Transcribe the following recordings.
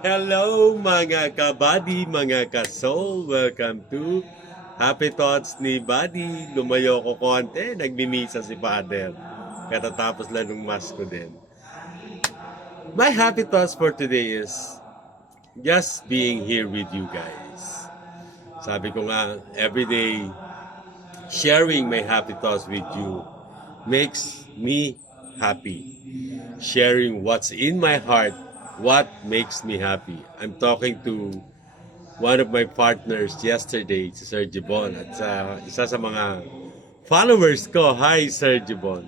Hello mga kabady, mga ka-soul. Welcome to Happy Thoughts ni Buddy. Lumayo ko konti, nagmimisa si Father. Katatapos lang ng mass ko din. My happy thoughts for today is just being here with you guys. Sabi ko nga, everyday sharing my happy thoughts with you makes me happy. Sharing what's in my heart, what makes me happy. I'm talking to one of my partners yesterday, si Sir Jibon, at isa sa mga followers ko. Hi, Sir Jibon.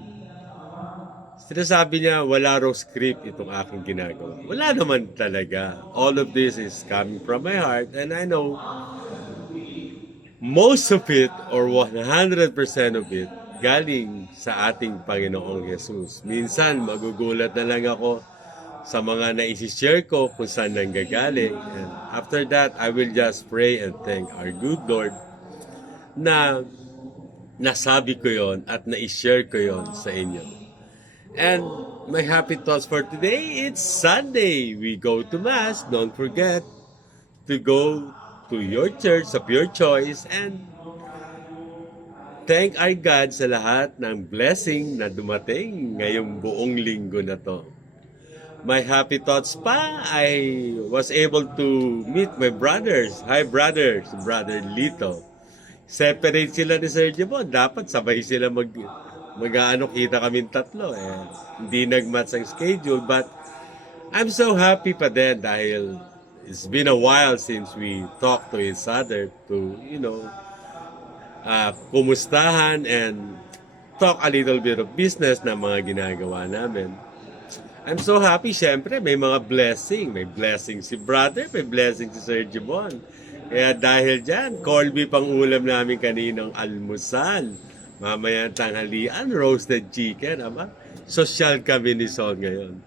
Sinasabi niya, wala raw script itong aking ginagawa. Wala naman talaga. All of this is coming from my heart, and I know most of it, or 100% of it, galing sa ating Panginoong Jesus. Minsan, magugulat na lang ako sa mga naisishare ko kung saan nanggagaling. And after that, I will just pray and thank our good Lord na nasabi ko yon at naishare ko yon sa inyo. And my happy thoughts for today, it's Sunday. We go to Mass. Don't forget to go to your church of your choice and thank our God sa lahat ng blessing na dumating ngayong buong linggo na to. My happy thoughts pa, I was able to meet my brothers. Hi brothers, Brother Lito. Separate sila ni Sir Jibon. Dapat sabay sila mag-ano, kita kaming tatlo. Hindi nag-match ang schedule. But I'm so happy pa din dahil it's been a while since we talked to each other to, kumustahan and talk a little bit of business na mga ginagawa namin. I'm so happy, syempre, may mga blessing. May blessing si brother, may blessing si Sir Jibon. Kaya dahil dyan, corned beef ang ulam namin kaninang almusal. Mamaya tanghalian, roasted chicken. Ama, social kami ni Sol ngayon.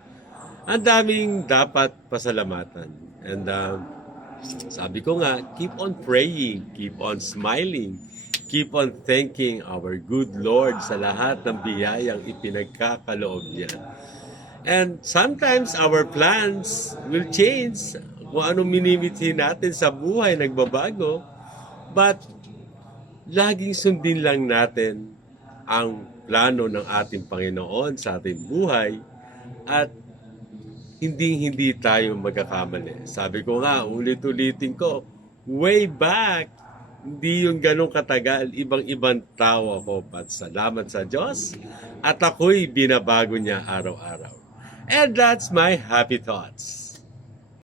Ang daming dapat pasalamatan. And sabi ko nga, keep on praying, keep on smiling, keep on thanking our good Lord sa lahat ng biyayang ipinagkakaloob niya. And sometimes our plans will change. Kung anong minimithi natin sa buhay, nagbabago. But laging sundin lang natin ang plano ng ating Panginoon sa ating buhay at hindi tayo magkakamali. Sabi ko nga, ulit-ulitin ko, way back, hindi yung ganong katagal, ibang-ibang tao ako. At salamat sa Diyos at ako'y binabago niya araw-araw. And that's my happy thoughts.